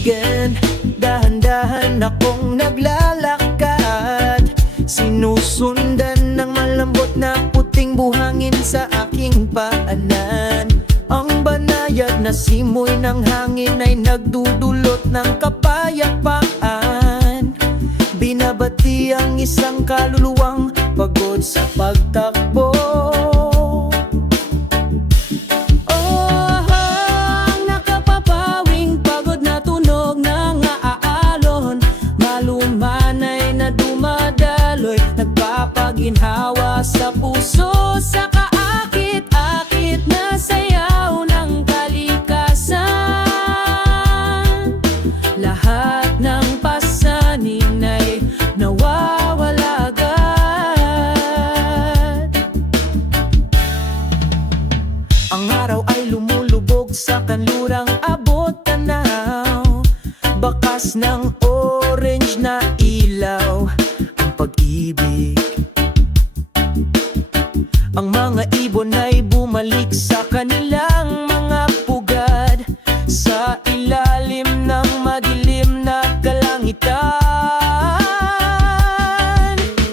kaibigan, dahan-dahan akong naglalakad, sinusundan ng malambot na puting buhangin sa aking paanan. Ang banayad na simoy ng hangin ay nagdudulot ng kapayapaan. Binabati ang isang kaluluwang pagod sa pagtakbo. Ginhawa sa puso, sa kaakit-akit na sayaw ng kalikasan. Lahat ng pasanin ay nawawala agad. Ang araw ay lumulubog sa kanlurang abot tanaw, bakas ng orange na ilaw, ang pag-ibig. Ang mga ibon ay bumalik sa kanilang mga pugad, sa ilalim ng madilim na kalangitan.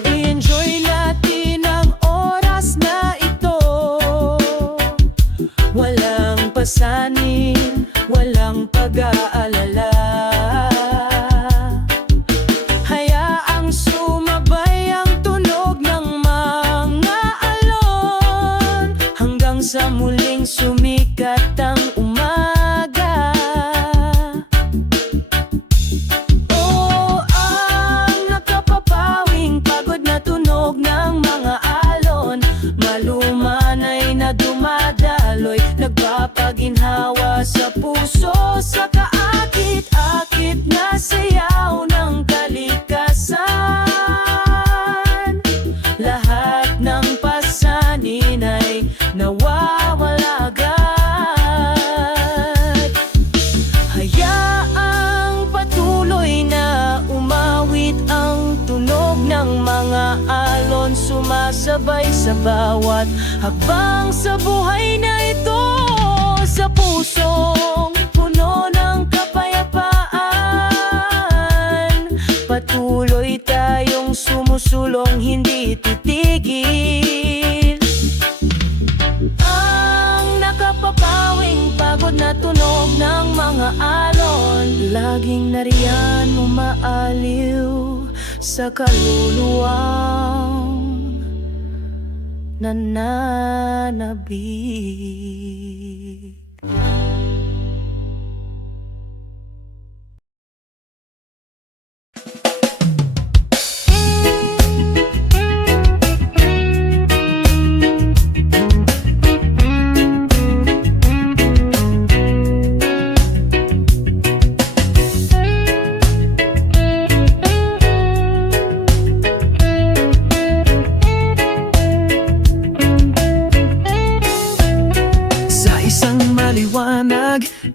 I-enjoy natin ang oras na ito, walang pasanin, walang pag-aalala. Hayaang sumabay ang tunog ng sa muling sumikat ang umaga. Oh, ang nakapapawing pagod na tunog ng mga alon, maluman ay na dumadaloy, nagpapaginhawa sa puso, sa kaakit-akit na sayaw ng kalikasan. Lahat ng pasanin ay nawawala agad. Hayaang patuloy na umawit ang tunog ng mga alon, sumasabay sa bawat hakbang sa buhay na ito, sa pusong puno ng kapayapaan. Patuloy tayong sumusulong, hindi titigil. Papawing pagod na tunog ng mga alon, laging nariyan umaaliw sa kaluluwang nananabik.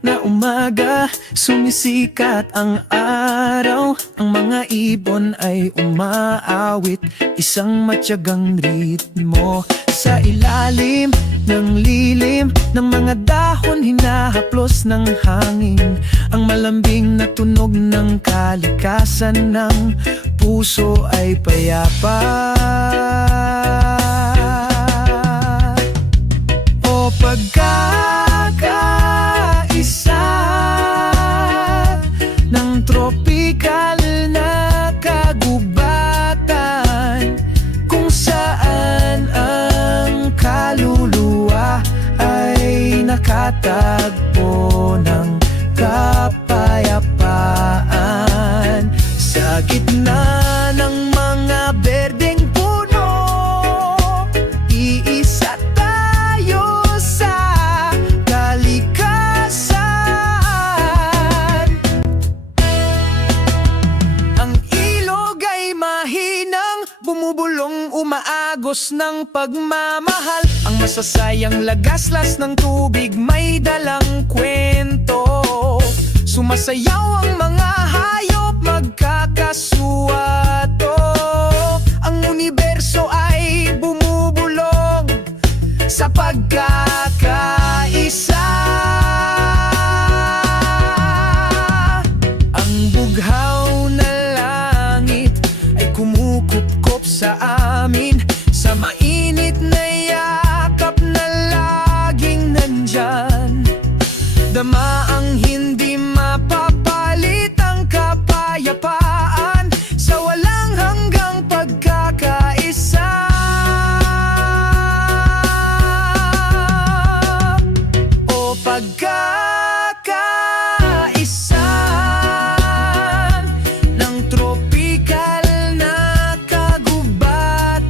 Na umaga, sumisikat ang araw, ang mga ibon ay umaawit, isang matyagang ritmo. Sa ilalim ng lilim ng mga dahon, hinahaplos ng hangin ang malambing na tunog ng kalikasan, ng puso ay payapa. O pagkakaisa ng tropikal na kagubatan, kung saan ang kaluluwa ay nakatagpo ng kapayapaan. Sa gitna ng mga berdeng puno, iisa tayo sa kalikasan. Ang ilog ay mahinang bumubulong, umaagos ng pagmamahal. Ang masasayang lagaslas ng tubig may dalang kwento. Sumasayaw ang mga hayop, magkakasuwato. Ang universo ay bumubulong sa pagkakaisa. pagkakaisa ng tropikal na kagubatan,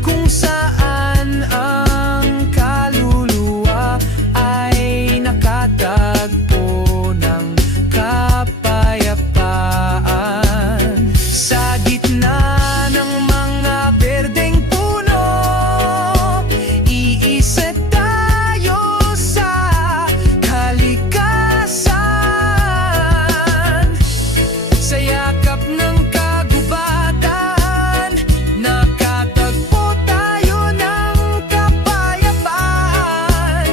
kung saan ang kaluluwa ay nakatagpo ng kapayapaan. Sa gitna ng mga berdeng puno, iisa tayo sa kalikasan. Sa yakap ng kagubatan, nakatagpo tayo ng kapayapaan,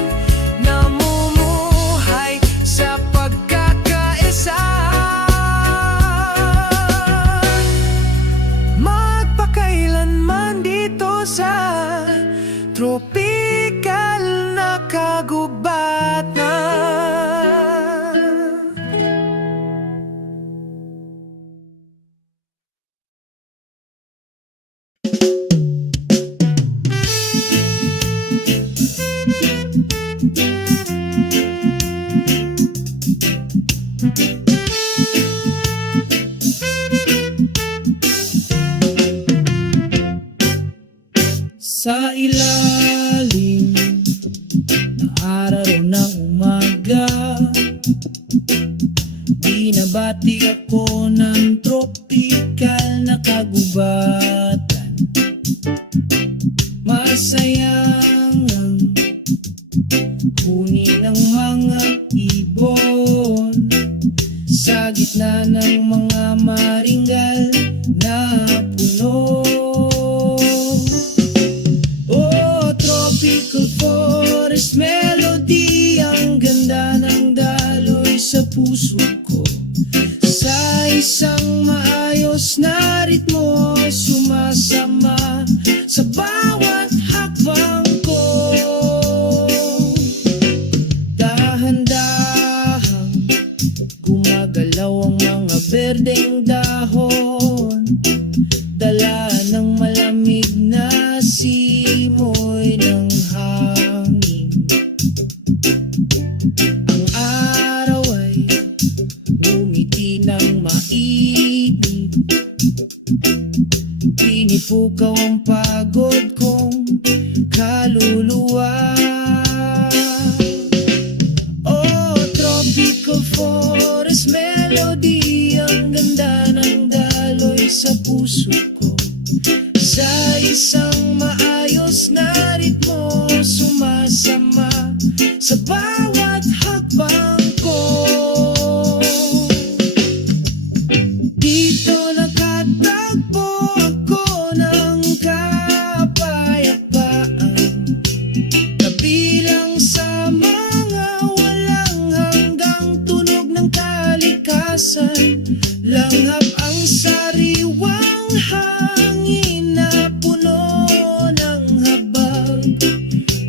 namumuhay sa pagkakaisa. Magpakailanman dito sa tropikal na kagubatan. Sa ilalim ng araw ng umaga, binabati ako ng tropikal na kagubatan. Masayang ang huni ng mga ibon sa gitna ng mga maringgal na puno. Tropical forest melody, ang ganda ng daloy sa puso ko. Sa isang maayos na ritmo, sumasama sa bawat hakbang ko. Dahan-dahang gumagalaw ang mga berdeng dahon, dala ng malamig na simoy ng hangin. Ang araw ay ngumiti ng mainit, pinipukaw ang pagod kong kaluluwa. Oh, tropical forest melody, ang ganda ng daloy sa puso ko. Sa isang maayos na ritmo, sumasama sa bawat hakbang ko. Dito nakatagpo ako ng kapayapaan, kabilang sa mga walang hanggang tunog ng kalikasan. Langhap ang sariwang hangin na puno ng habag,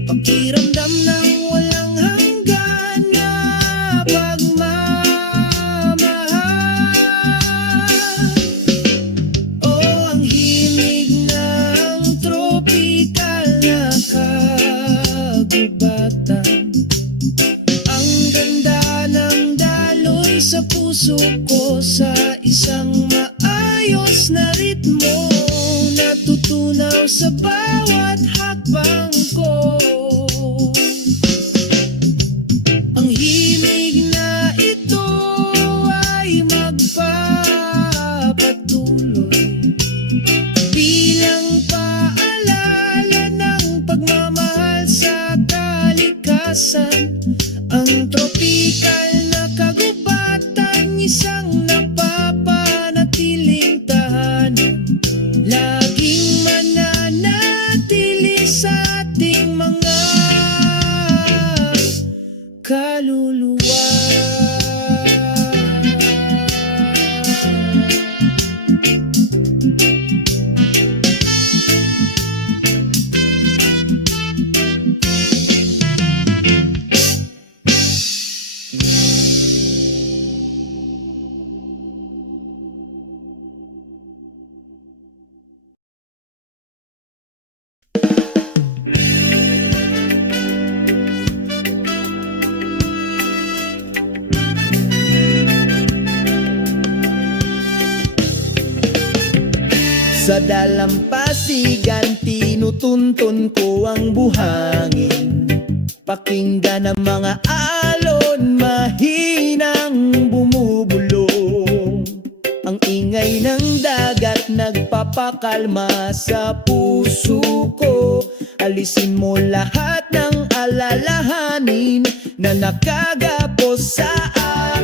pakiramdam ng walang hanggan na pagmamahal. Oh, ang himig ng tropikal na kagubatan, ang ganda ng daloy sa puso ko. Sa isang maayos na ritmo, natutunaw sa bawat hakbang ko. Ang himig na ito ay magpapatuloy bilang paalala ng pagmamahal sa kalikasan. Ang tropikal na kagubatan, isang napapanatiling tahanan, laging mananatili sa ating mga kaluluwa. Sa dalampasigan, tinutuntun ko ang buhangin. Pakinggan ang mga alon, mahinang bumubulong. Ang ingay ng dagat, nagpapakalma sa puso ko. Alisin mo lahat ng alalahanin na nakagapos sa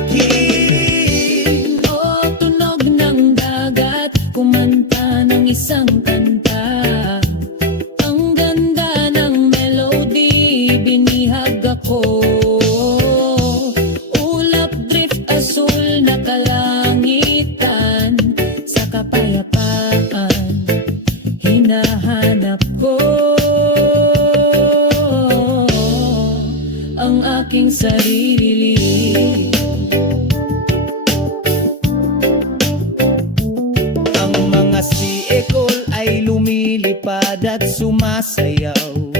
akin. O tunog ng dagat, kumanta ng isang kanta. Ang ganda ng melody, binihag ako. Ulap drift asul na kalangitan, sa kapayapaan hinahanap ko ang aking sarili. Ang mga siekol ay lumilipad at sumasayaw.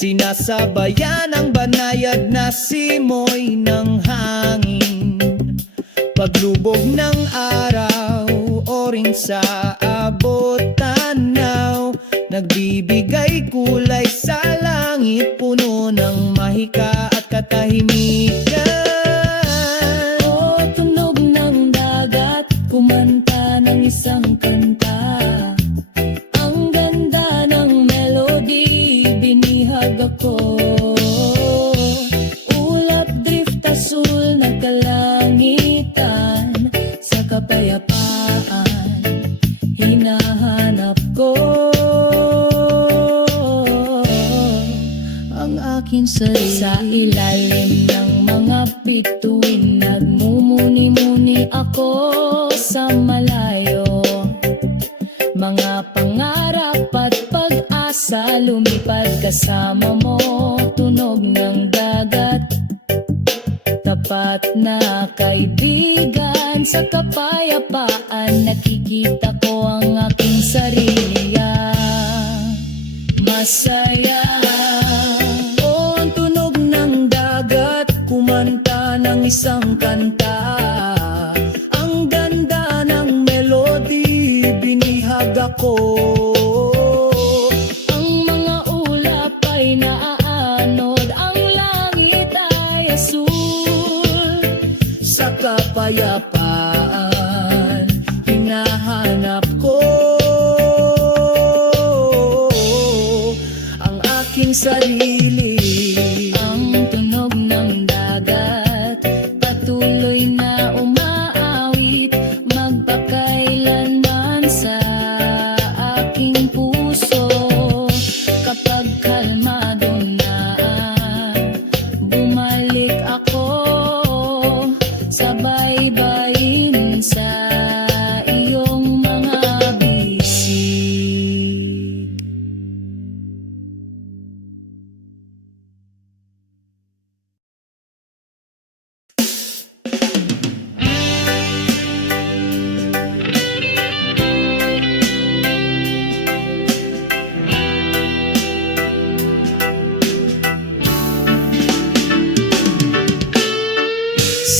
Sinasabayan ang banayad na simoy ng hangin. Paglubog ng araw, oring sa abot tanaw, nagbibigay kulay sa langit, puno ng mahika at katahimikan. O tunog ng dagat, kumanta ng isang kanta. Ang ganda ng melody, binihag ako. Ulap drift asul na kalangitan, sa kapayapaan hinahanap ko ang aking sarili. Sa ilalim ng mga bituin, nagmumuni-muni ako sa malayo. Mga pangarap at pag-asa, lumipad kasama mo. Tunog ng dagat, tapat na kaibigan. Sa kapayapaan, nakikita ko ang aking sarili. Masaya. O ang tunog ng dagat, kumanta ng isang kanta. Ang ganda ng melody, binihag ako. Ang mga ulap ay naaanod, ang langit ay asul. Sa kapayapaan, hinahanap ko ang aking sarili. Ang tunog ng dagat, patuloy na umaawit, magpakailanman sa aking puso. Kapag kalmado na, bumalik ako, sabay-bayin sa iyong mga bisig.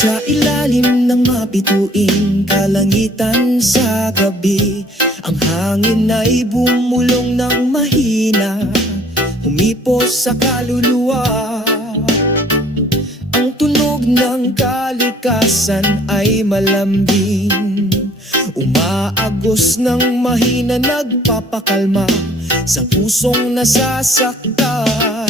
Sa ilalim ng mapituing kalangitan sa gabi, ang hangin ay bumulong ng mahina, humipos sa kaluluwa. Ang tunog ng kalikasan ay malambing, umaagos ng mahina, nagpapakalma sa pusong nasasaktan.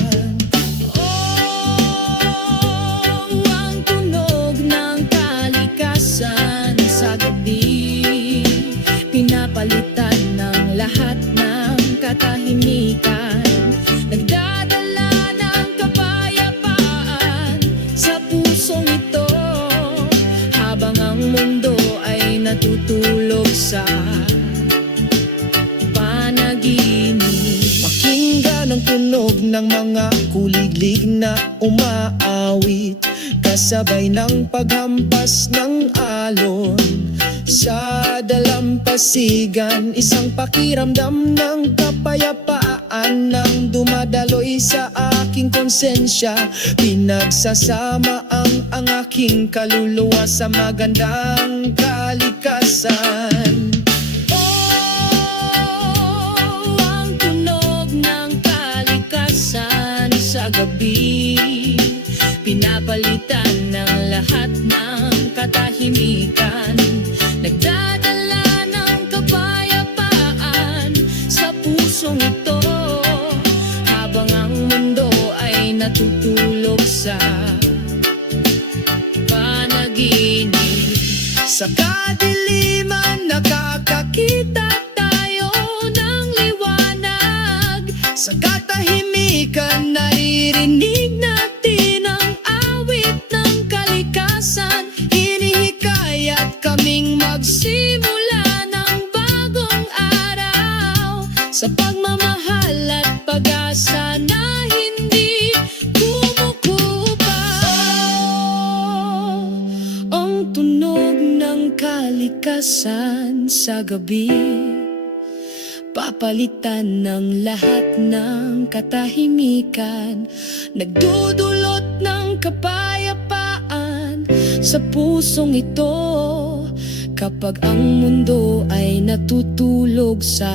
Ang tunog ng kalikasan sa gabi, pinapalitan ng lahat ng katahimikan. Nagdadala ng kapayapaan sa pusong ito, habang ang mundo ay natutulog sa panaginip. Pakinggan ang tunog ng mga kuliglig na umaawit, kasabay ng paghampas ng alon. Sa dalampasigan, isang pakiramdam ng kapayapaan nang dumadaloy sa aking konsensya. Pinagsasama ang aking kaluluwa sa magandang kalikasan. gabi. Pinapalitan ng lahat ng katahimikan, nagdadala ng kapayapaan sa pusong ito, habang ang mundo ay natutulog sa panaginip. Sa kadiliman nakakakita tayo ng liwanag. Sa katahimikan naririnig natin ang awit ng kalikasan. Hinihikayat kaming magsimula ng bagong araw, sa pagmamahal at pag-asa na hindi kumukupa. Ang tunog ng kalikasan sa gabi, papalitan ng lahat ng katahimikan, nagdudulot ng kapayapaan sa pusong ito, kapag ang mundo ay natutulog sa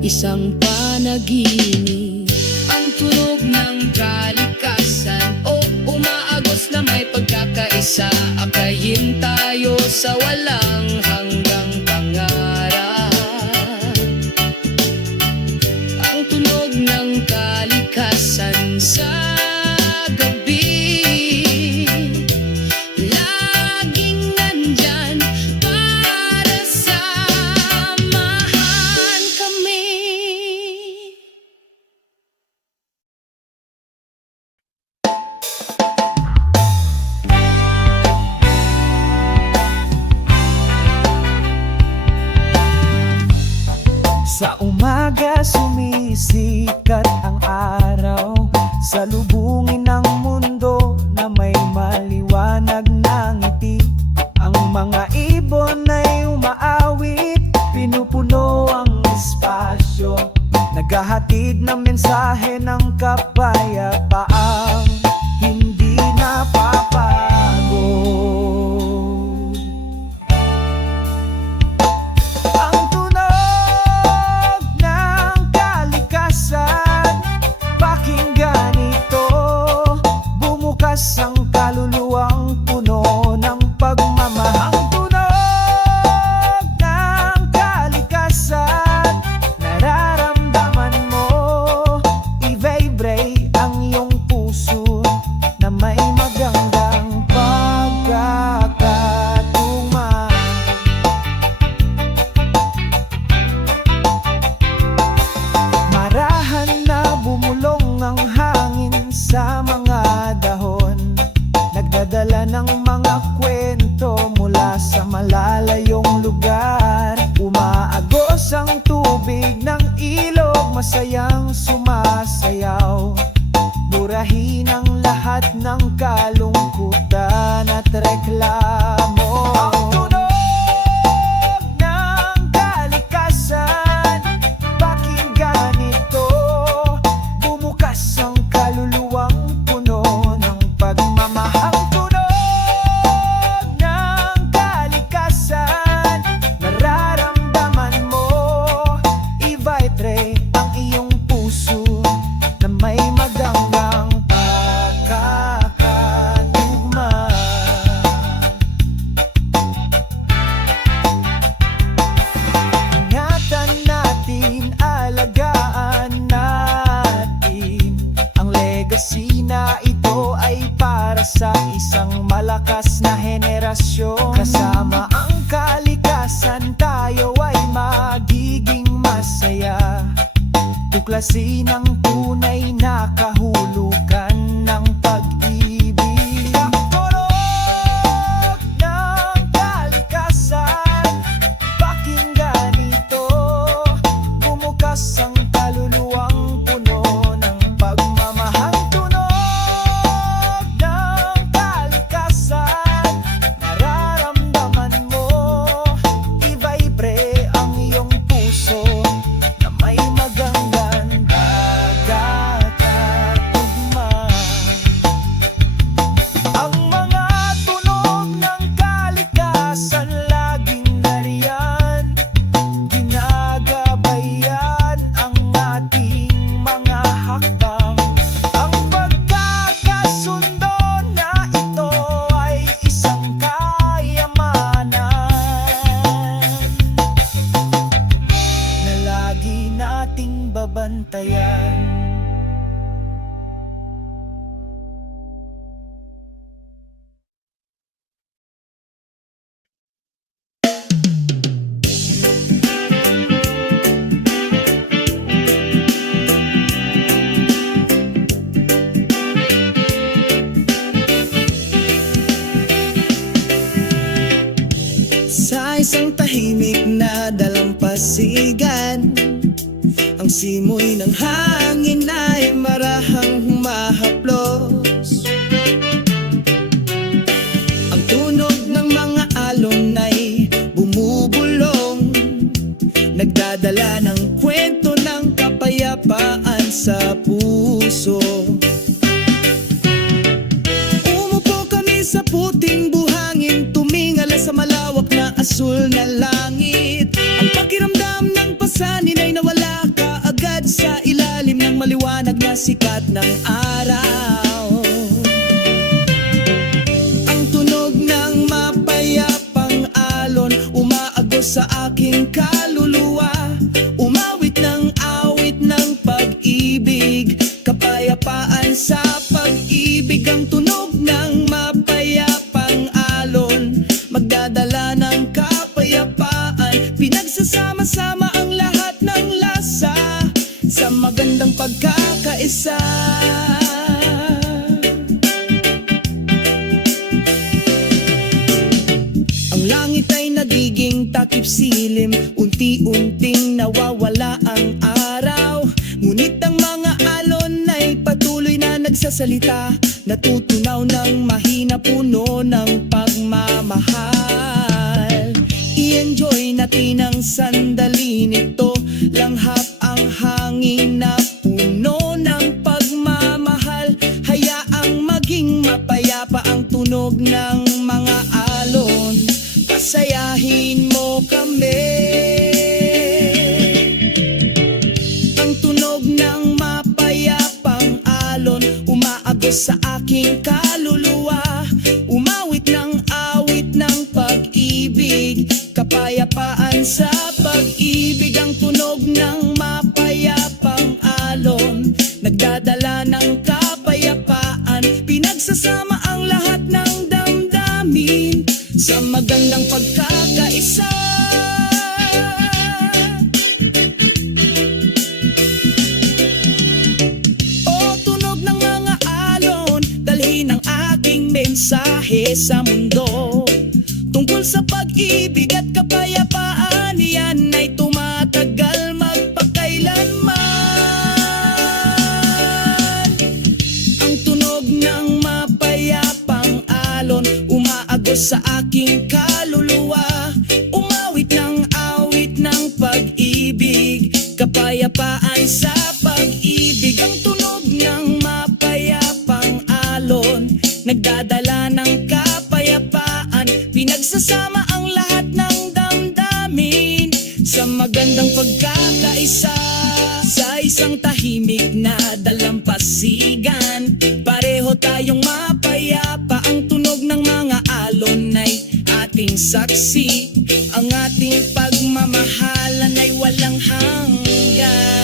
isang panaginip. Ang tunog ng kalikasan o umaagos na may pagkakaisa, akayin tayo sa walang hanggang pangarap. Ang tunog ng kalikasan sa gabi, laging nandyan para samahan kami. Sa umaga sumisikat ang araw, salubungin ng mundo na may maliwanag na ngiti. Ang mga ibon ay umaawit, pinupuno ang espasyo, naghahatid ng mensahe ng kapayapaang hindi napapagod. Ang tunog ng kalikasan, pakinggan ito, bumukas ang kaluluwang puno ng pagmamahal. Ang tunog ng kalikasan, nararamdaman mo, i-vibrate ang iyong puso na may magandang pagkakatugma. Marahan na bumulong ang hangin sa mga dahon, nagdadala ng mga kwento mula sa malalayong lugar. Umaagos ang tubig ng ilog, masayang sumasayaw, burahin ang lahat ng kalungkutan at reklamo. Ang tunog ng kalikasan, pakinggan ito, bumukas ang kaluluwang puno ng pagmamahal. Ang tunog ng kalikasan, nararamdaman mo, i-vibrate ang iyong puso na may magandang pagkakatugma. Ingatan natin, alagaan natin ang legacy na ito, ay para sa isang malakas na henerasyon. Kasama ang kalikasan, tayo ay magiging masaya, tuklasin ang tunay na kahulugan ng pag-ibig. Ang tunog ng kalikasan, pakinggan ito, bumukas ang kaluluwang puno ng pagmamahal. Ang tunog ng kalikasan, nararamdaman mo, i-vibrate ang iyong puso na may magandang asul na langit. Ang pakiramdam ng pasanin ay nawala kaagad sa ilalim ng maliwanag na sikat ng araw. Ang tunog ng mapayapang alon umaagos sa aking kaluluwa. Umawit ng awit ng pag-ibig, kapayapaan sa pag-ibig. Ang tunog ng mapayapang alon magdadala ng kapayapaan. Pinagsasama-sama ang lahat ng lasa sa magandang pagkakaisa. Ang langit ay nagiging takip silim, unti-unting nawawala ang araw. Ngunit ang mga alon ay patuloy na nagsasalita, natutunaw ng mahina, puno ng pagmamahal. I-enjoy natin ang sandali nito, langhap ang hangin na puno ng pagmamahal. Hayaang maging mapayapa ang tunog ng mga alon, pasayahin mo kami. Ang tunog ng mapayapang alon umaagos sa aking kaluluwa. Umawit ng awit ng pag-ibig, kapayapaan sa pag-ibig. Ang tunog ng mapayapang alon nagdadala ng kapayapaan. Pinagsasama ang lahat ng damdamin sa magandang pagkakaisa. O tunog ng mga alon, dalhin ang aking mensahe sa mundo. Tungkol sa pag-ibig at kapayapaan, yan ay tumatagal magpakailanman. Ang tunog ng mapayapang alon umaagos sa aking kaluluwa. Umawit ng awit ng pag-ibig, kapayapaan sa pag-ibig. Ang tunog ng mapayapang alon nagdadala ng kapayapaan. Pinagsasama ang lahat ng damdamin sa magandang pagkakaisa. Sa isang tahimik na dalampasigan, pareho tayong mapayapa. Ang tunog ng mga alon ay ating saksi. Ang ating pagmamahalan ay walang hanggan.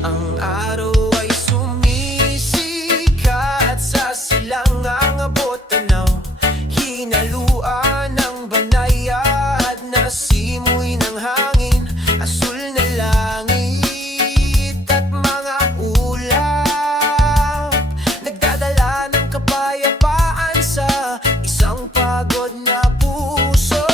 Ang araw ay sumisikat sa silangang abot tanaw. Hinaluan ng banayad na simoy ng hangin, asul na langit at mga ulap. Nagdadala ng kapayapaan sa isang pagod na puso.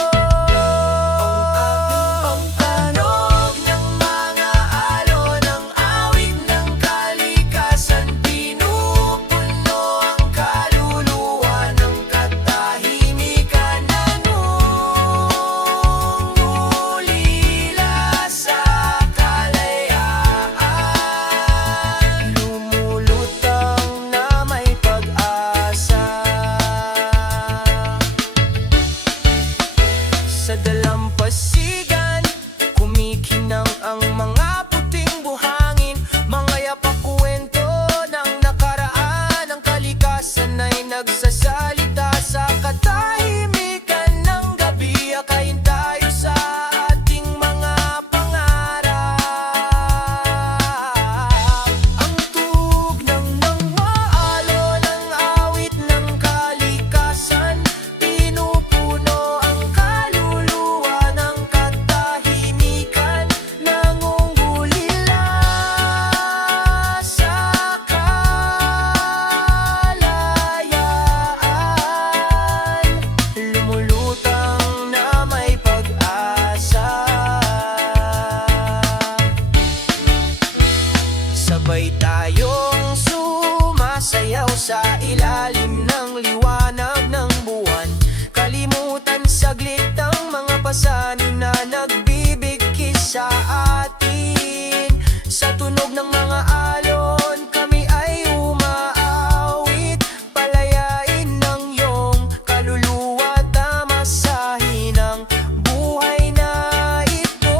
Ang tunog ng mga alon, ang awit ng kalikasan, pinupuno ang kaluluwa ng katahimikan. Nangungulila sa kalayaan, lumulutang na may pag-asa. Sa dalampasigan, kumikinang ang mga puting buhangin. Mga yapak-kwento ng nakaraan, ang kalikasan ay nagsasalita sa katahimikan ng gabi. Akayin tayo sa ating mga pangarap. Ang tugnog ng maalon, ang awit ng kalikasan, pinupuno ang kaluluwa ng katahimikan. Nangungulila sa kalayaan, lumulutang na may pag-asa. Sabay tayong sumasayaw sa ilalim ng liwanag ng buwan. pasanin na nagbibigkis sa atin. Sa tunog ng mga alon, kami ay umaawit. Palayain ng iyong kaluluwa, tamasahin ang buhay na ito.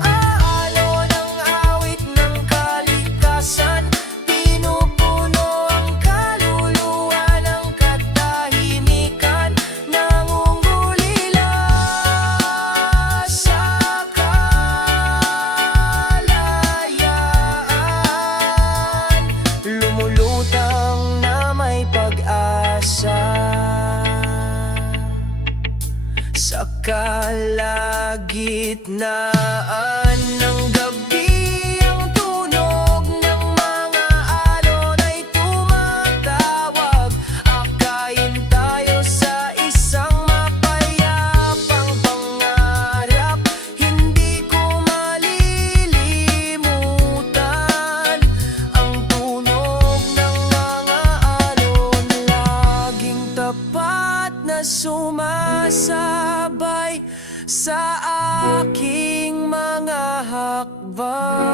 Ang alon ng awit ng kalikasan, pinupuno ang kaluluwa ng katahimikan, nangungulila sa kalayaan, lumulutang na may pag-asa. Sa kalagitnaan ng gabi, ang tunog ng mga alon ay tumatawag. Akayin tayo sa isang mapayapang pangarap, hindi ko malilimutan. Ang tunog ng mga alon, laging tapat na sumasabay sa aking mga hakbang.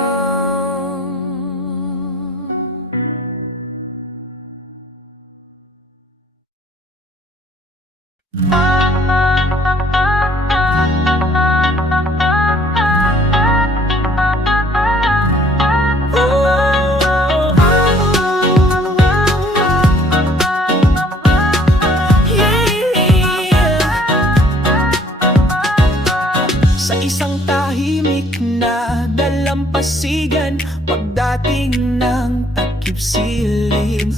Sa isang tahimik na dalampasigan, pagdating ng takip silim,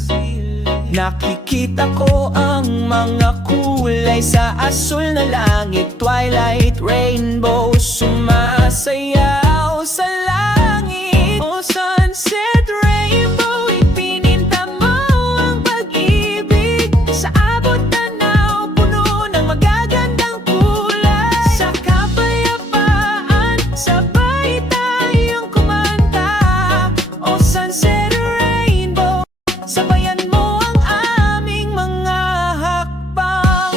nakikita ko ang mga kulay sa asul na langit. Twilight, rainbow, sumasayaw sa langit. Oh, sunset, rainbow, ipininta mo ang pag-ibig. Sa abot tanaw, puno ng magagandang kulay. Sa kapayapaan, sabay tayong kumanta. Oh, sunset, rainbow, sabayan mo ang aming mga hakbang.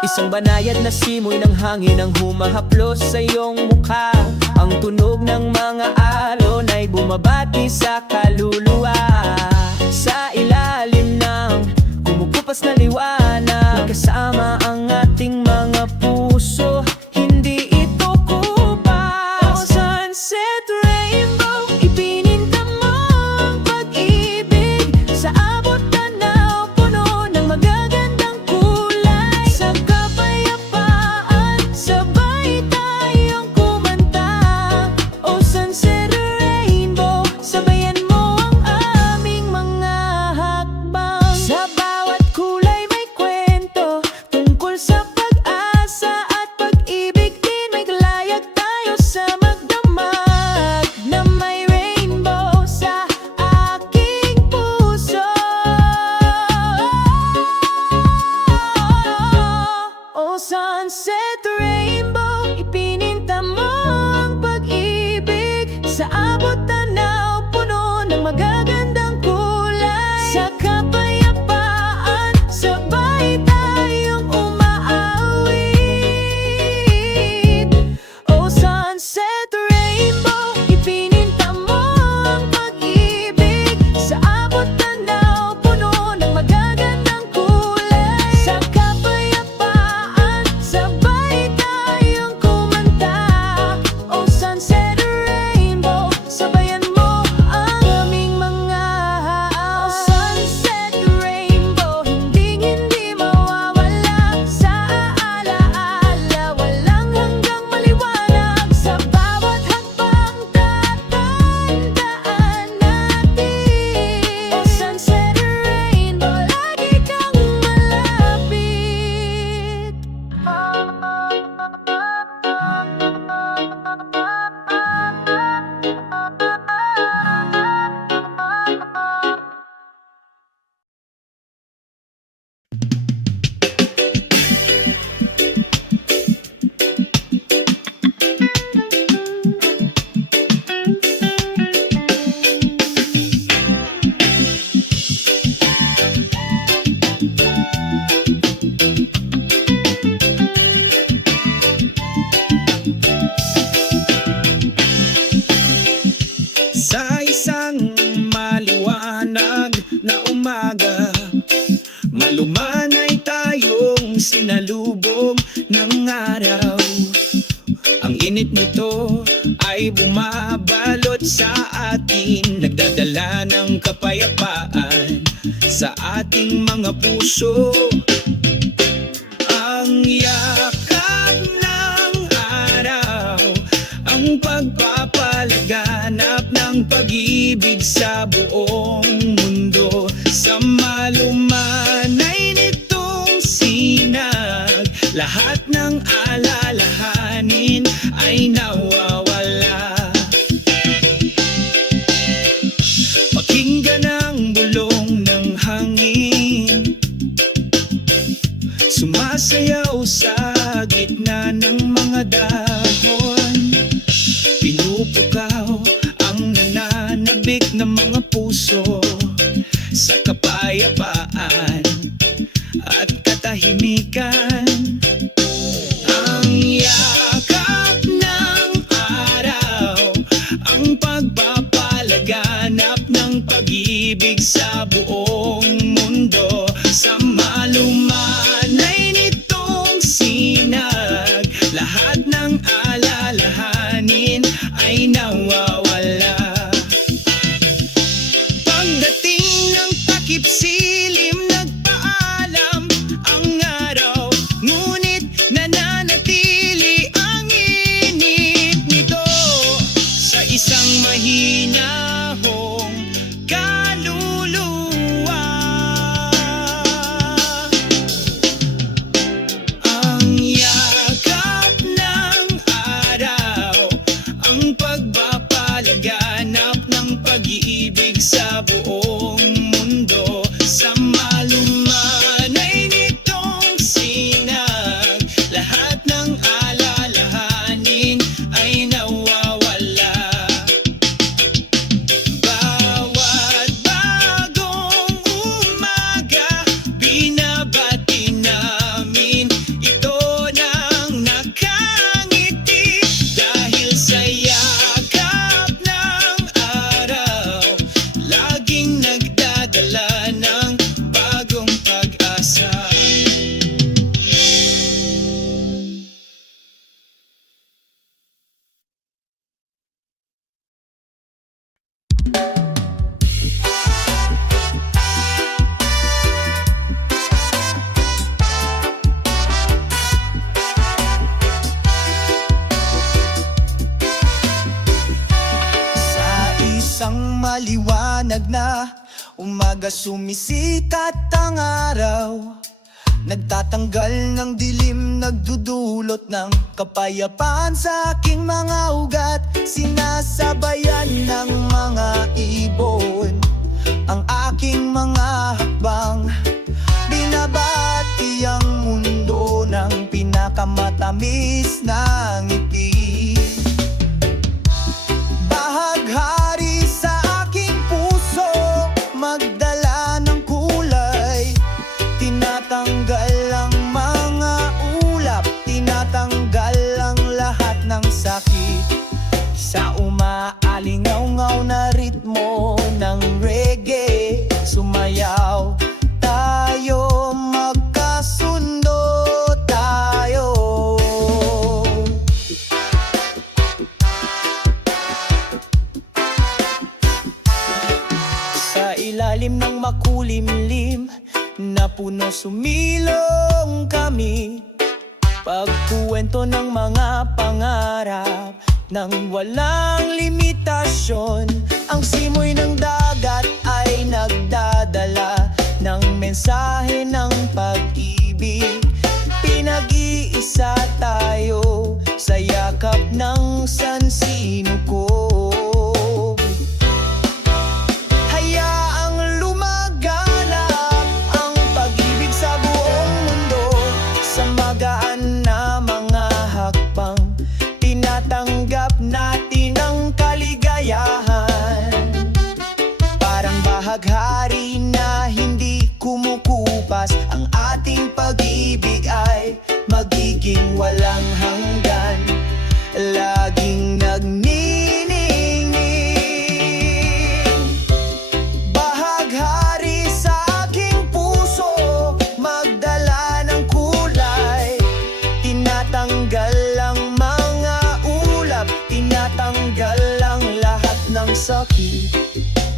Isang banayad na simoy ng hangin ang humahaplos sa iyong mukha. Ang tunog ng mga alon ay bumabati sa kaluluwa. Sa ilalim ng kumukupas na liwanag, kasama ang ating mga puso, hindi ito kupas. Oh, sunset, rainbow, ipininta mo ang pag-ibig. Sa abot tanaw, puno ng magagandang kulay. Sa kapayapaan, sabay tayong kumanta. Oh, sunset, rainbow, sabayan mo ang aming mga hakbang. Sa bawat kulay may kwento, sinalubong ng araw. Ang init nito ay bumabalot sa atin, nagdadala ng kapayapaan sa ating mga puso. Ang yakap ng araw, ang pagpapalaganap ng pag-ibig sa buong mundo. Sa malumanay nitong sinag, lahat ng alalahanin ay nawawala. Pakinggan ang bulong ng hangin, sumasayaw sa gitna ng mga dahon. Pinupukaw ang nananabik ng mga puso sa kapayapaan at katahimikan. Ang yakap ng araw, ang pagpapalaganap ng pag-ibig sa buong mundo. Sa malumanay nitong sinag, lahat ng alalahanin ay nawawala. Pagdating ng takip silim, nagpaalam ang araw, ngunit nananatili ang init nito sa isang mahinahong kaluluwa. Ang yakap ng araw, ang pagpapalaganap ng pag-ibig sa buong mundo. Sa malumanay nitong sinag, lahat ng alalahanin ay nawawala. Bawat bagong umaga, binabati namin ito ng nakangiti. Dahil sa yakap ng araw, laging nagdadala ng bagong pag-asa. Sa isang maliwanag na umaga, sumisikat ang araw, nagtatanggal ng dilim, nagdudulot ng kapayapaan sa aking mga ugat. Sinasabayan ng mga ibon ang aking mga hakbang, binabati ang mundo ng pinakamatamis na ngiti. Bahaghari sa aking puso, magdala ng kulay, tinatanggal ang mga ulap, tinatanggal ang lahat ng sakit. Sa umaalingaw-ngaw na ritmo ng reggae, sumayaw tayo, magkasundo tayo. Sa ilalim ng makulimlim na puno, sumilong kami, pagkuwento ng mga pangarap nang walang limitasyon. Ang simoy ng dagat ay nagdadala ng mensahe ng pag-ibig. Pinag-iisa tayo sa yakap ng sansinukob. Hayaang lumaganap ang pag-ibig sa buong mundo. Sa magaan na mga hakbang, tinatanggap natin ang kaligayahan. Parang bahaghari na hindi kumukupas ang ating sakit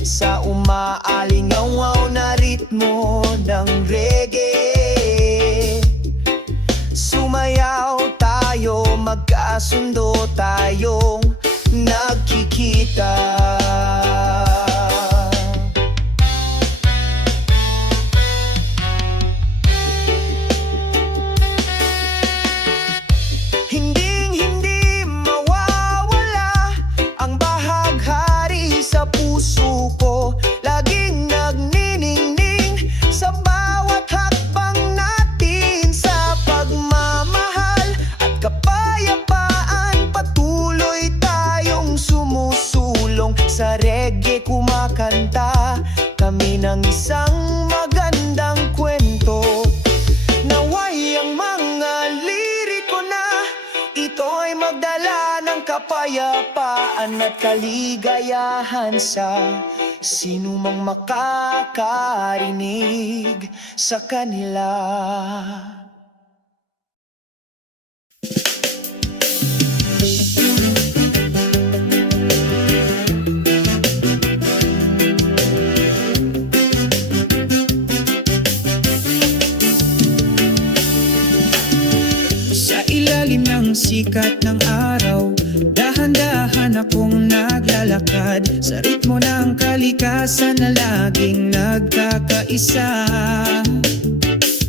sa umaalingaw na ritmo ng reggae. Sumayaw tayo, magkasundo tayong nagkikita. Hinding-hindi mawawala ang bahaghari sa puso ko. Laging nagniningning sa bawat hakbang natin sa pagmamahal at kapayapaan. Patuloy tayong sumusulong sa reggae, kumakanta kami ng isang magandang kwento. Naway ang mga liriko na ito ay magdala ng kapayapaan at kaligayahan sa sinumang makakarinig sa kanila. Sa ilalim ng sikat ng araw, dahan-dahan akong naglalakad sa ritmo ng kalikasan na laging nagkakaisa.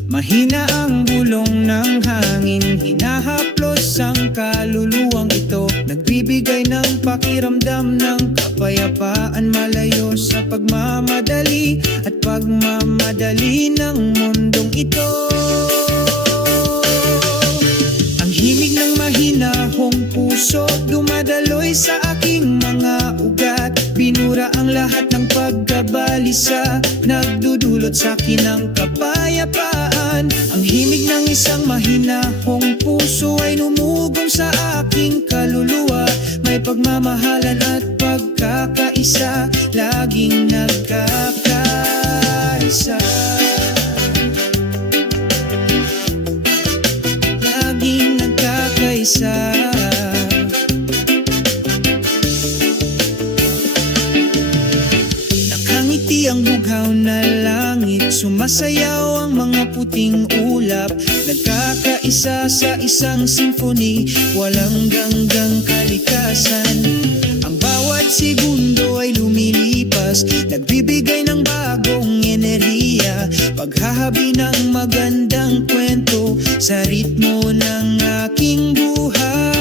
Mahina ang bulong ng hangin, hinahaplos ang kaluluwang ito. Nagbibigay ng pakiramdam ng kapayapaan, malayo sa pagmamadali at pagmamadali ng mundong ito. Himig ng mahinahong puso, dumadaloy sa aking mga ugat. Binura ang lahat ng pagkabalisa, nagdudulot sa akin ng kapayapaan. Ang himig ng isang mahinahong puso ay numugong sa aking kaluluwa. May pagmamahalan at pagkakaisa, laging nagkakaisa. Laging nagkakaisa. Nakangiti ang bughaw na langit, sumasayaw ang mga puting ulap. Nagkakaisa sa isang symphony, walang ganggang kalikasan. Ang bawat segundo ay lumilipas, nagbibigay ng bagong enerhiya. Paghahabi ng magandang kwento sa ritmo ng aking buhay.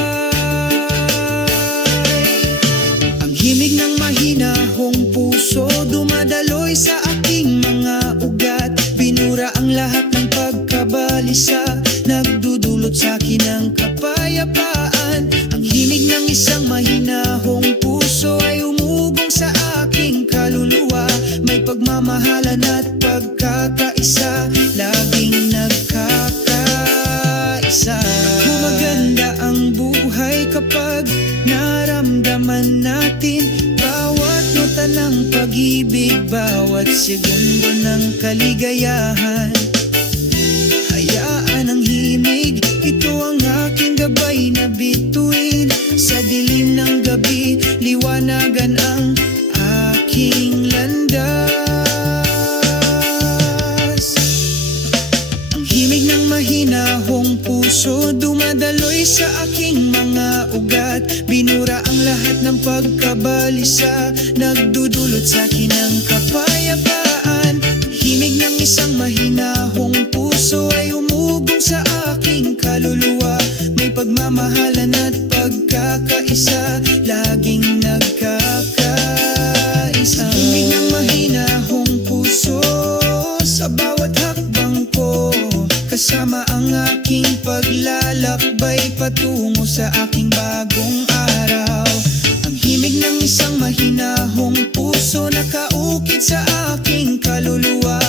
Ang himig ng mahinahong puso, dumadaloy sa aking mga ugat. Binura ang lahat ng pagkabalisa, nagdudulot sa akin ng kapayapaan. Ang himig ng isang mahinahong puso ay umugong sa aking kaluluwa. May pagmamahalan at pagkakaisa, laging nagkakaisa. Gumaganda ang buhay kapag naramdaman natin bawat nota ng pag-ibig, bawat segundo ng kaligayahan. Hayaan ang himig, ito ang aking gabay na bituin. Sa dilim ng gabi, liwanagan ang aking landas. Ang himig ng mahinahong puso, dumadaloy sa aking mga ugat. Binura ang lahat ng pagkabalisa, nagdudulot sa akin ng kapayapaan. Himig ng isang mahinahong puso ay umugong sa aking kaluluwa. May pagmamahalan at pagkakaisa, laging nagkakaisa. Himig ng mahinahong puso sa bawat hakbang ko, kasama ang aking paglalakbay patungo sa aking bagong araw. Ang himig ng isang mahinahong puso, nakaukit sa aking kaluluwa.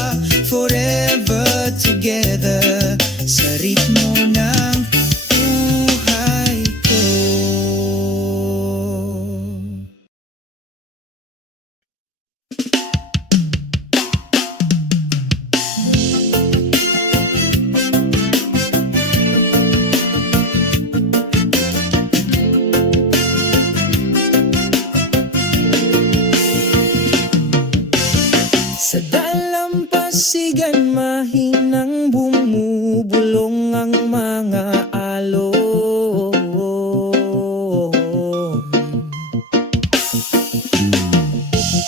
Forever together sa ritmo ng buhay ko. ang mga alon.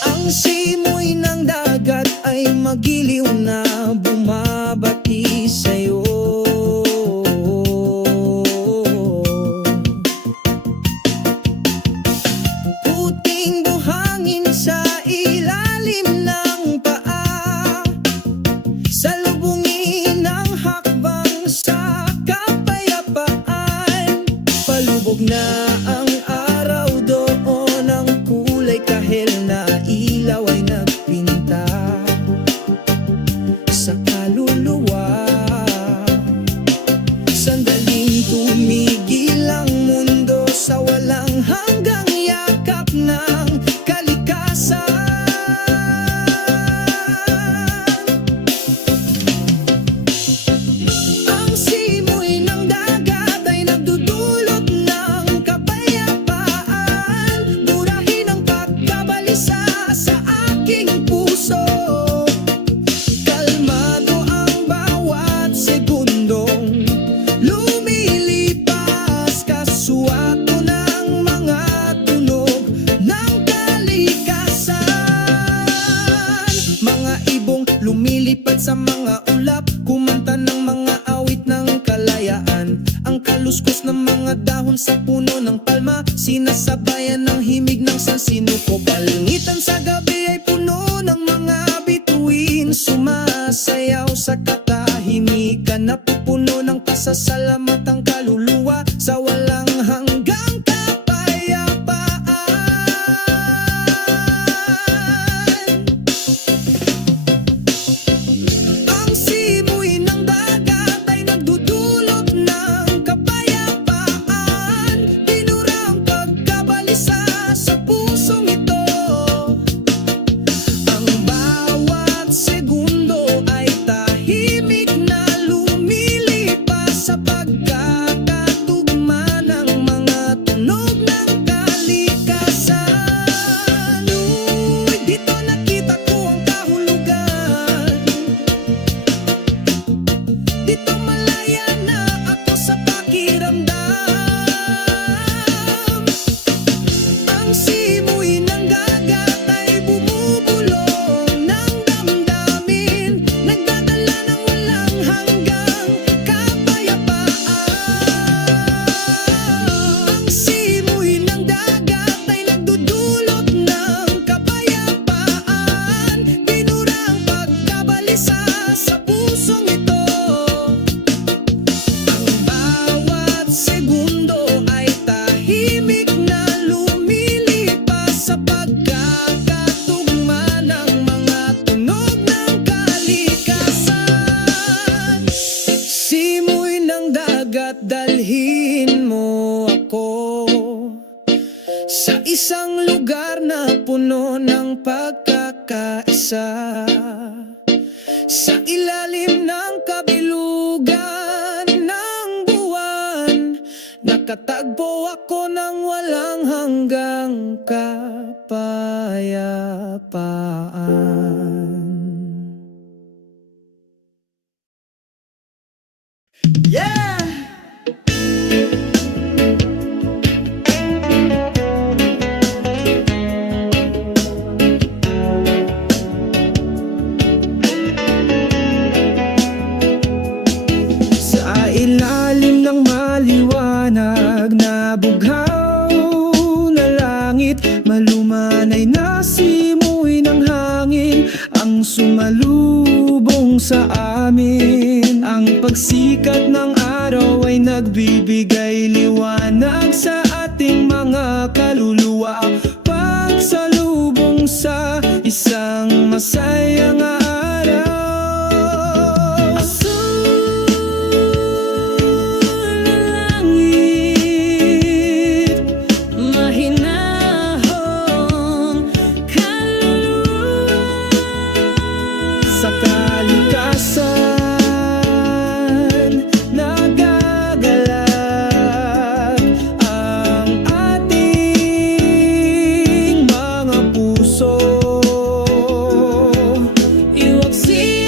Ang simoy ng dagat ay magiliw na bumabati sa'yo. Puting buhangin sa ilalim ng paa, salubungin ang hakbang sa kapayapaan. Palubog na ang araw doon, ang kulay kahel na ilaw ay nagpinta sa kaluluwa. Sandaling tumigil ang mundo sa walang hanggang yakap ng kalikasan. Ang simoy ng dagat ay nagdudulot ng kapayapaan. Burahin ang pagkabalisa sa aking puso. Kalmado ang bawat segundong lumilipas, kasuwato ng mga tunog ng kalikasan. Mga ibong lumilipad sa mga ulap, kumanta ng mga awit ng kalayaan. Ang kaluskos ng mga dahon sa puno ng palma, sinasabayan ng himig ng sansinuko. Palangitan sa gabi ay puno ng mga bituin, sumasayaw sa katahimikan. Napupuno ng pasasalamat ang kaluluwa sa walang hanggang kapayapaan. Ang simoy ng dagat ay nagdudulot ng kapayapaan. Binurang pagkabalisa sa pusong ito. Ang bawat segundo ay tahimik na lumilipas sa pagkakatugma ng mga tunog ng kalikasan. Uy, dito nakita ko ang kahulugan. Dito malaya na ako sa pakiramdam. Ang simoy ng dagat ay bumubulong ng damdamin, nagdadala ng walang hanggang kapayapaan. Ang simoy ng dagat ay nagdudulot ng kapayapaan. Binurang pagkabalisa sa pusong ito. Ang bawat segundo ay tahimik na lumilipas sa pagkakatugma ng mga tunog ng kalikasan. Simoy ng dagat, dalhin mo ako sa isang lugar na puno ng pagkakaisa. Sa ilalim ng kabilugan ng buwan, nakatagpo ako ng walang hanggang kapayapaan. Yeah! Sa ilalim ng maliwanag na bughaw na langit, malumanay na simoy ng hangin ang sumalubong sa amin. Ang pagsikat ng araw ay nagbibigay liwanag sa ating mga kaluluwa. Pagsalubong sa isang masayang araw. Sa kalikasan nagagalak ang ating mga puso. Iwaksi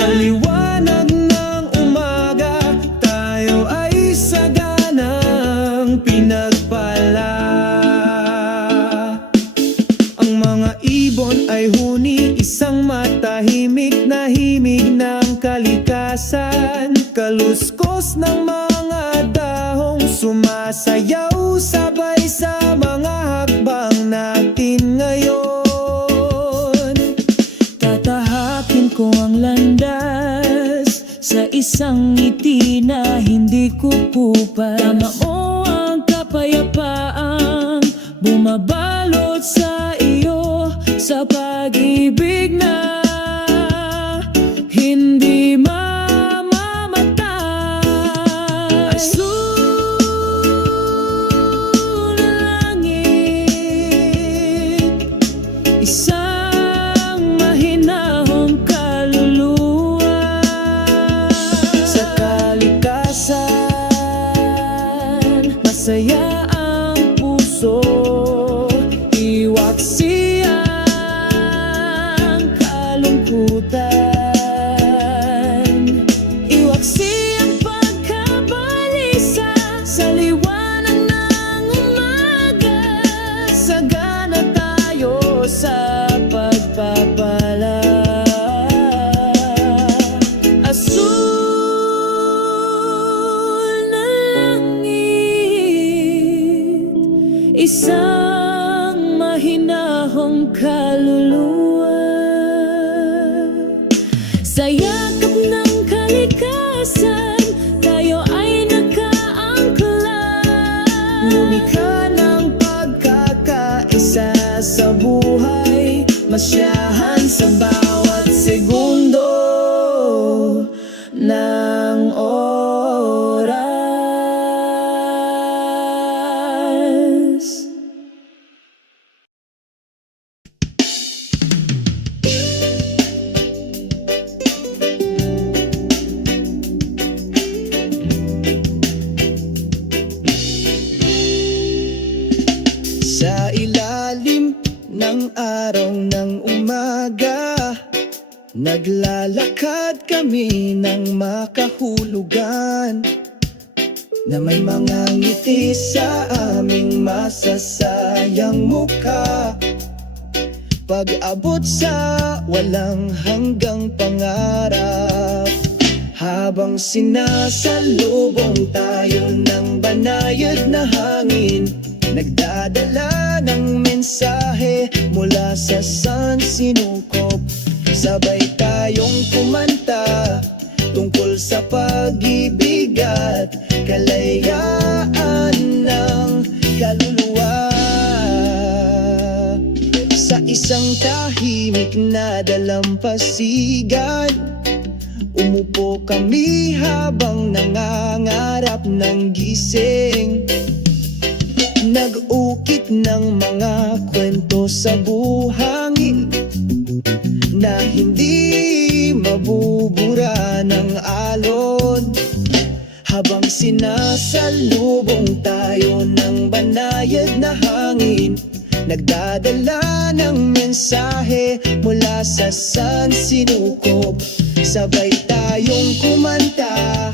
Sa liwanag ng umaga, tayo ay saganang pinagpala. Ang mga ibon ay huni, isang matahimik na himig ng kalikasan. Kaluskos ng mga dahong sumasayaw sabay sa mga hakbang natin ngayon. Tatahakin ko ang landas sa isang ngiti na hindi kukupas. Tama mo ang kapayapaang bumabalot sa iyo, sa pag-ibig na hindi mamamatay. Asul na langit, isang mahinahong kaluluwa. Sa kalikasan, masaya ang puso, iwaksi ang kalungkutan, iwaksi ang pagkabalisa. Sa liwanag ng umaga, sagana tayo sa pagpapala. Asul na langit, isang mahinahong kaluluwa. Sa yakap ng kalikasan, tayo ay nakaangkla. Lumikha ng pagkakaisa sa buhay, masyahan sa bawat segundo ng oras. Sa ilalim ng araw ng umaga, naglalakad kami ng makahulugan, na may mga ngiti sa aming masasayang mukha. Pag-abot sa walang hanggang pangarap, habang sinasalubong tayo ng banayad na hangin, nagdadala ng mensahe mula sa sansinukob. Sabay tayong kumanta tungkol sa pag-ibig at kalayaan ng kaluluwa. Sa isang tahimik na dalampasigan, umupo kami habang nangangarap ng gising. Nag-ukit ng mga kwento sa buhangin na hindi mabubura ng alon, habang sinasalubong tayo ng banayad na hangin, nagdadala ng mensahe mula sa sansinukob. Sabay tayong kumanta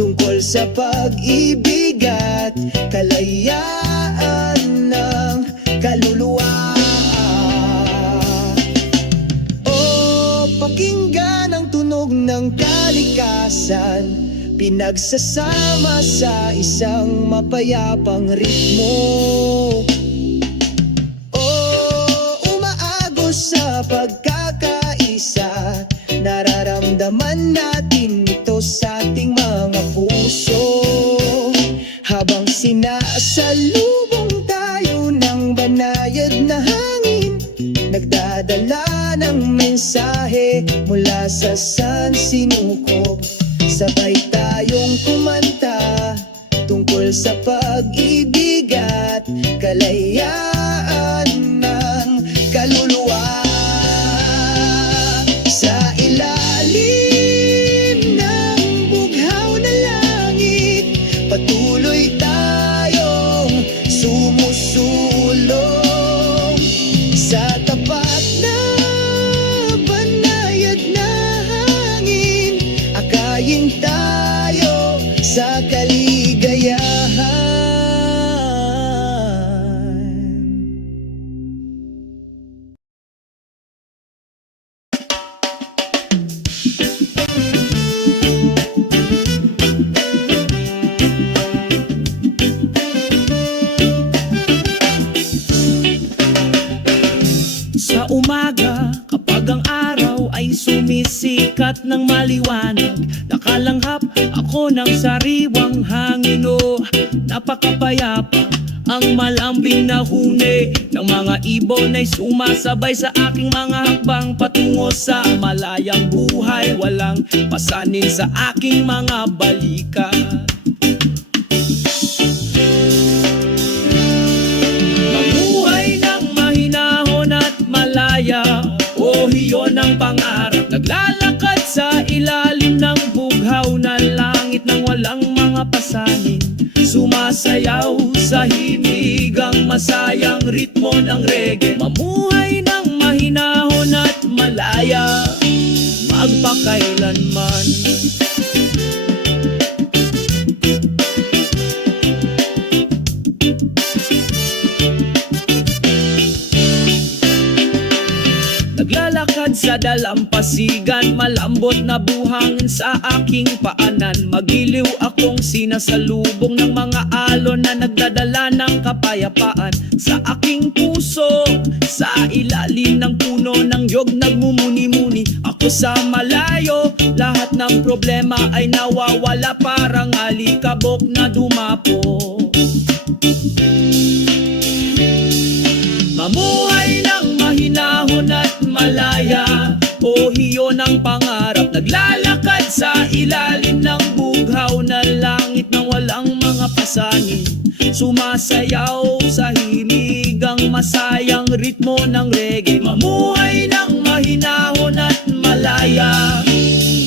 tungkol sa pag-ibig at kalayaan ng kaluluwa. O pakinggan ang tunog ng kalikasan, pinagsasama sa isang mapayapang ritmo. O umaagos sa pagkakaisa, nararamdaman natin ito sa ating mga puso. Habang sinasalubong tayo ng banayad na hangin, nagdadala ng mensahe mula sa sansinukob. Sabay tayong kumanta tungkol sa pag-ibig at kalayaan ng kaluluwa. Sa ilalim ng bughaw na langit, patuloy tayong sumusulong sa tapat na banayad na hangin. Kapag ang araw ay sumisikat ng maliwanag, nakalanghap ako ng sariwang hangin. Oh, napakapayapa ang malambing na huni ng mga ibon ay sumasabay sa aking mga hakbang patungo sa malayang buhay. Walang pasanin sa aking mga balikat. Mamuhay ng mahinahon at malaya, oh iyon ang pangarap. Naglalakad sa ilalim ng bughaw na langit nang walang mga pasanin. Sumasayaw sa himigang masayang ritmo ng reggae. Mamuhay ng mahinahon at malaya, magpakailanman. Naglalakad sa dalampasigan, malambot na buhangin sa aking paanan. Magiliw akong sinasalubong ng mga alon na nagdadala ng kapayapaan. Sa aking puso, sa ilalim ng puno ng yog nagmumuni-muni. Ako sa malayo, lahat ng problema ay nawawala. Parang alikabok na dumapo. Mamuhay ng mahinahon at malaya, oh iyon ang pangarap. Naglalakad sa ilalim ng bughaw na langit nang walang mga pasanin. Sumasayaw sa himigang masayang ritmo ng reggae. Mamuhay ng mahinahon at malaya,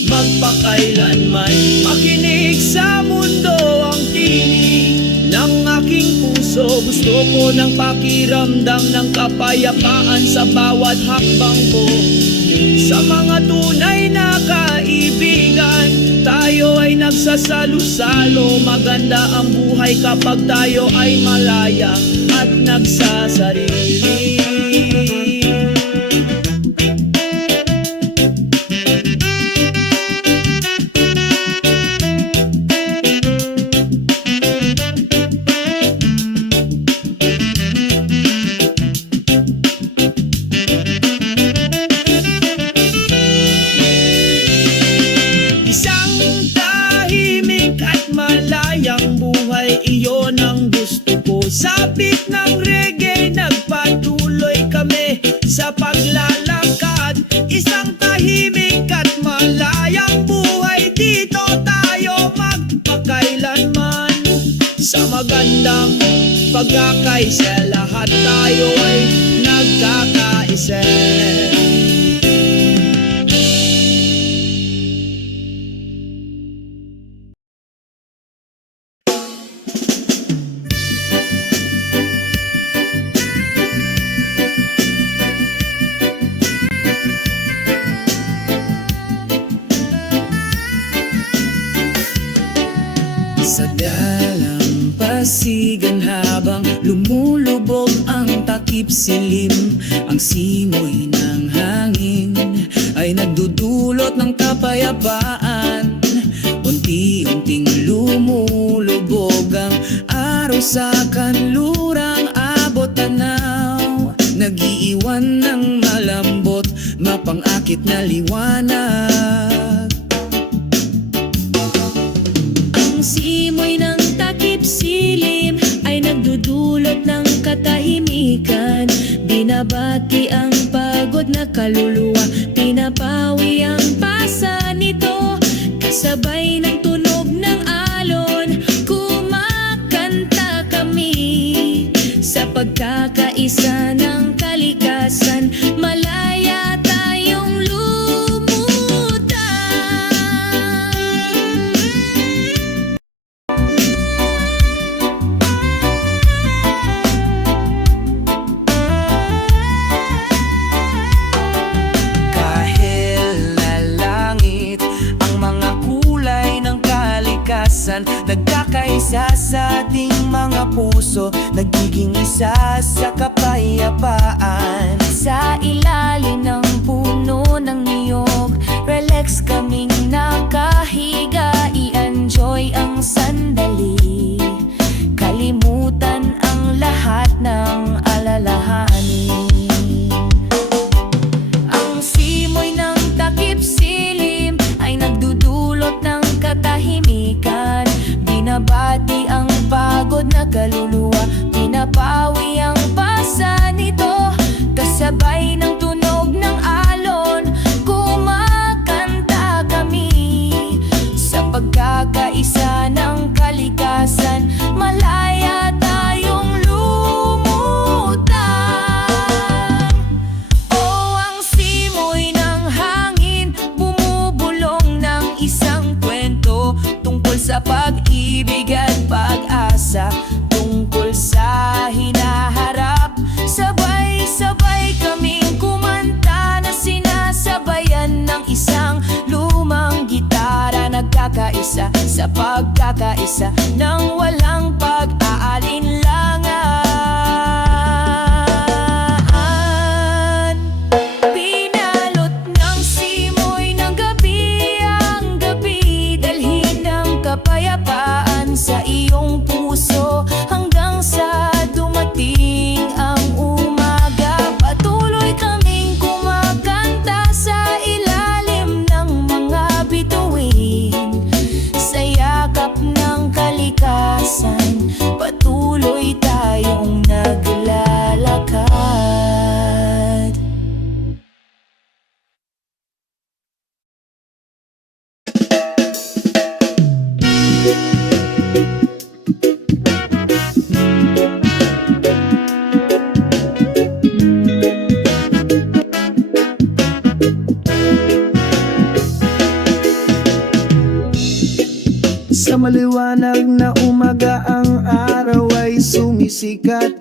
magpakailanman. Makinig sa mundo ang tinig ng aking puso. Gusto ko ng pakiramdam ng kapayapaan sa bawat hakbang ko. Sa mga tunay na kaibigan, tayo ay nagsasalo-salo. Maganda ang buhay kapag tayo ay malaya at nagsasarili. Iyon ang gusto ko. Sabik ng reggae, nagpatuloy kami sa paglalakad. Isang tahimik at malayang buhay. Dito tayo magpakailanman. Sa magandang pagkakaisa, lahat tayo ay nagkakaisa. Sa dalampasigan habang lumulubog ang takip silim, ang simoy ng hangin ay nagdudulot ng kapayapaan. Unti-unting lumulubog ang araw sa kanlurang abot tanaw. Nag-iiwan ng malambot, mapang-akit na liwanag. Ang simoy ng takip silim ay nagdudulot ng katahimikan. Binabati ang pagod na kaluluwa, pinapawi ang pasa nito. Kasabay ng tunog ng alon, kumakanta kami. Sa pagkakaisa ng kalikasan, malaya tayong lumutan. Nagkakaisa sa ating mga puso, nagiging isa sa kapayapaan. Sa ilalim ng puno ng niyog, relax kaming nakahiga. I-enjoy ang sandali, kalimutan ang lahat ng alalahanin. Ang magkakaisa nang walang pag-aalinlangan. Pinalot ng simoy ng gabi ang gabi, dalhin ng kapayapaan sa iyong puso hanggang sa dumating ang umaga. Patuloy kaming kumakanta sa ilalim ng mga bituin, sa yakap ng kalikasan, patuloy tayong naglalakad. Sa maliwanag na umaga ang araw ay sumisikat.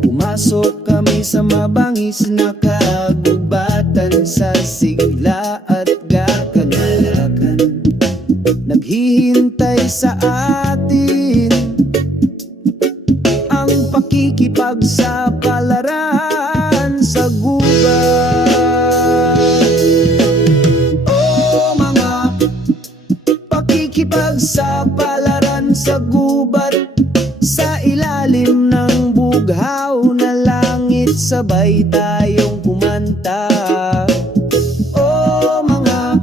Pumasok kami sa mabangis na kagubatan, sa sigla at gakagalakan. Naghihintay sa atin ang pakikipagsapalaran sa gubat. Oh, mga pakikipagsapalaran sa gubat, sa ilalim ng bughaw na langit, sabay tayong kumanta. Oh, mga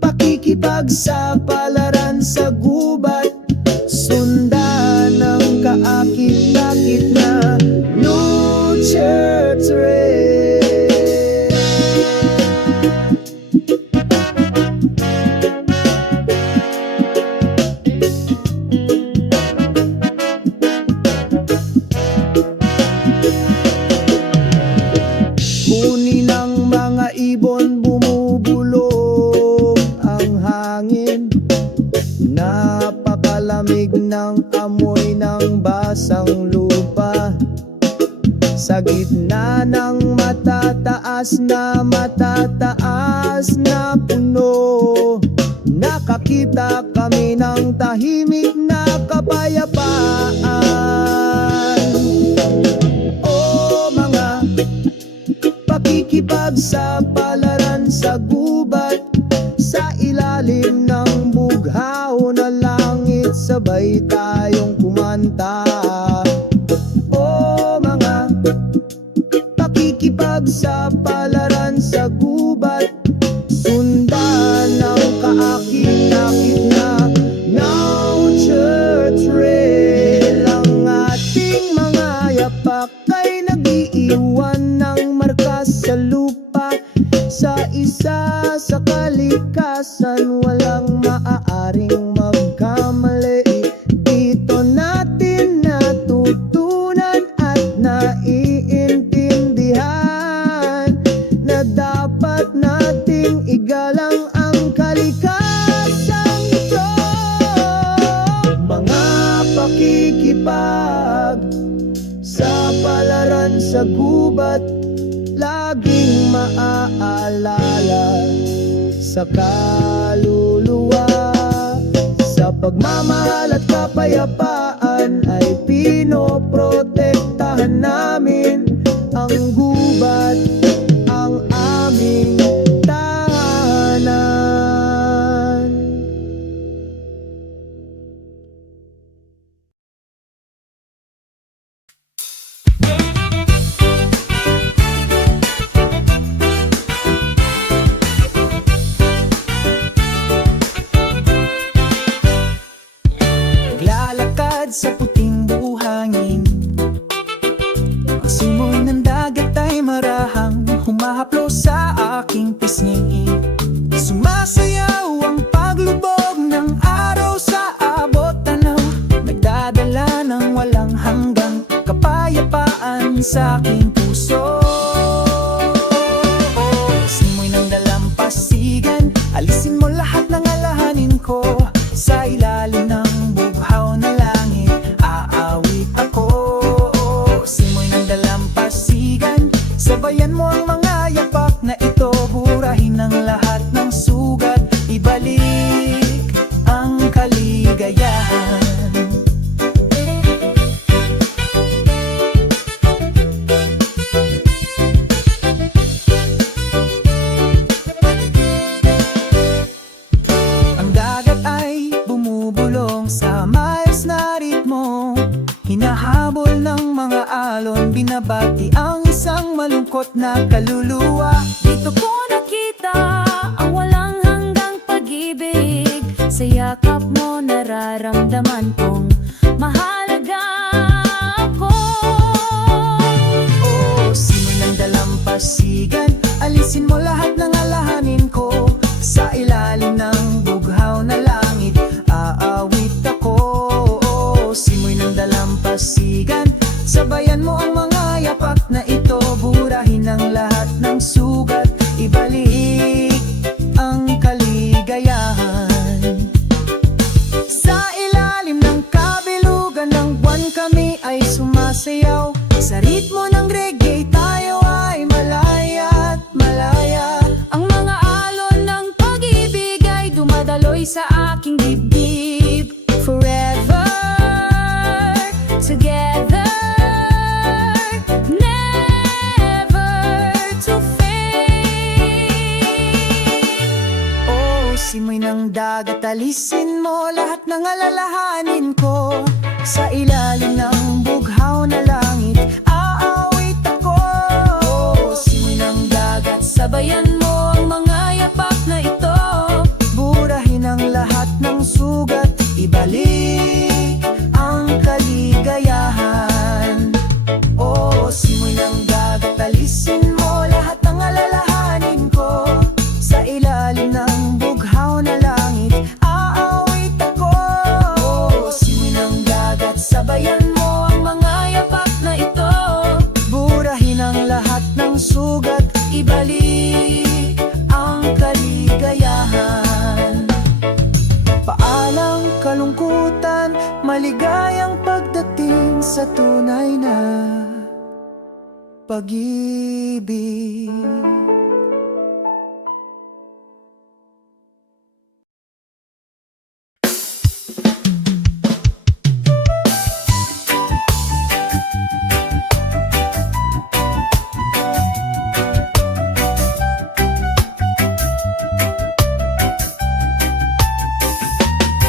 pakikipagsapalaran sa gubat, sundan ng kaakit-akit na Nurture Trail. Huni ng mga ibon, bumubulong ang hangin. Napakalamig ng amoy ng basang lupa. Sa gitna ng matataas na puno, nakakita kami ng tahimik na kapayapaan. Oh, mga pakikipagsapalaran sa gubat, sa ilalim ng bughaw na langit, sabay tayong kumanta. Oh, mga pakikipagsapalaran sa gubat, sundan ng kaakit-akit na Nurture Trail. Ang ating mga yapak ay nag-iiwan ng marka sa lupa, sa isa sa kalikasan, walang maaaring magkamali. Dito natin natutunan at naiintindihan na dapat nating igalang ang kalikasang ito. Mga pakikipag sa palaran sa gubat, laging maaalala sa kaluluwa. Sa pagmamahal at kapayapaan ay pinoprotektahan namin ang gubat, ang aming tahanan. Naglalakad sa puting buhangin, ang simoy ng dagat ay marahang humahaplo sa aking pisngi. Sumasayaw ang paglubog ng araw sa abot tanaw, nagdadala ng walang hanggang kapayapaan sa aking puso. Simoy ng dalampasigan, alisin mo lahat ng alahanin ko. Sa ilalim ng bughaw na langit, aawit ako. Simoy ng dalampasigan, sabayan mo ang mga yapak na ito. Burahin ang lahat ng sugat, ibalik ang kalikasan. malungkot na kaluluwa. Dito ko nakita ang walang hanggang pag-ibig. Sa yakap mo nararamdaman kong mahalaga ako. Oh, simoy ng dalampasigan, alisin mo lahat ng alahanin ko. Sa ilalim ng bughaw na langit, aawit ako. Oh, simoy ng dalampasigan, sabayan mo ang mga yapak na ito. Burahin ang lahat ng sugat, ibalik ang kaligayahan. Sa ilalim ng kabilugan ng buwan kami ay sumasayaw. Sa ritmo ng reggae tayo ay malaya at malaya. Ang mga alon ng pag-ibig ay dumadaloy sa aking dibdib. Forever together, never to fade. Oh, simoy ng dagat, alisin mo lahat ng alalahanin ko. Sa ilalim ng bughaw na langit, aawit ako. Oh, simoy ng dagat, Sabayan mo ang mga yapak na ito. burahin ang lahat ng sugat, ibalik ang kaligayahan. Oh, simoy ng dagat, alisin mo lahat ng alalahanin ko. Sa ilalim ng bughaw na langit, aawit ako. Oh, simoy ng dagat, Sabayan mo ang mga yapak na ito. burahin ang lahat ng sugat, Ibalik ang kaligayahan. Paalang kalungkutan, maligayang pagdating sa tunay na pag-ibig.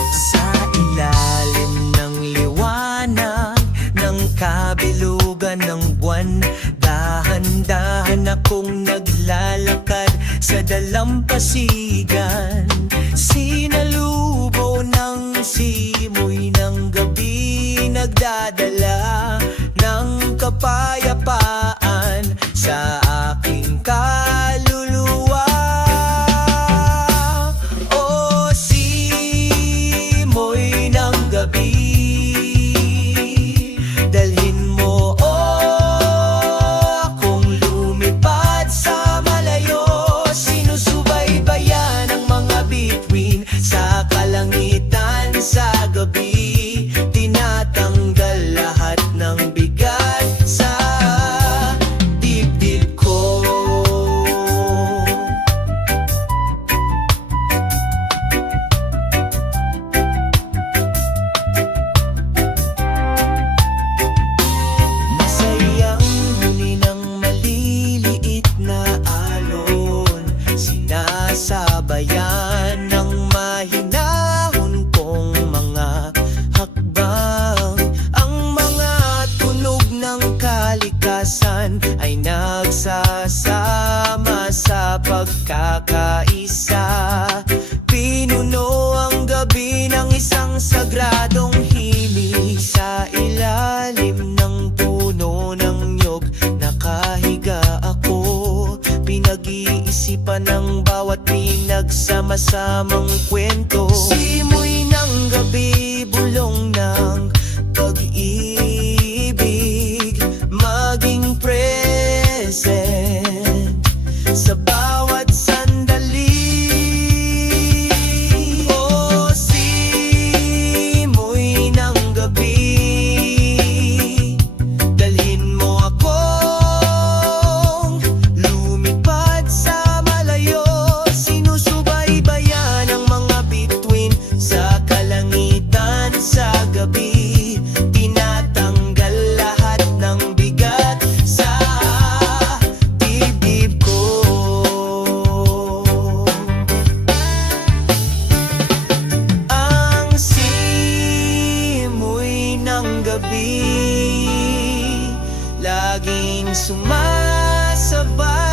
Sa ilalim ng liwanag ng kabilugan ng buwan, dahan-dahan akong naglalakad sa dalampasigan. Sinalubo ng simoy ng gabi, nagdadala ng kapayapaan sa aking kaluluwa. O simoy ng gabi, dalhin mo akong lumipad sa malayo. Sinusubaybayan ang mga bituin sa kalangitan sa gabi. Tinatanggal lahat ng bigat sa dibdib ko. Masayang huni ng maliliit na alon, sinasabayan ng mahinahon kong mga hakbang. Ang mga tunog ng kalikasan ay nagsasama sa pagkakaisa. Pinuno ang gabi ng isang sagradong himig. Sa ilalim ng puno ng niyog nakahiga ako. Pinag-iisipan ng bawat pinagsama-samang kwento. Simoy ng gabi, bulong ng pag-ibig, maging present sa bawat sandali. O simoy ng gabi, dalhin mo akong lumipad sa malayo. Sinusubaybayan ang mga bituin sa kalangitan sa gabi. Tinatanggal lahat ng bigat sa dibdib ko. Ang simoy ng gabi laging sumasabay sabay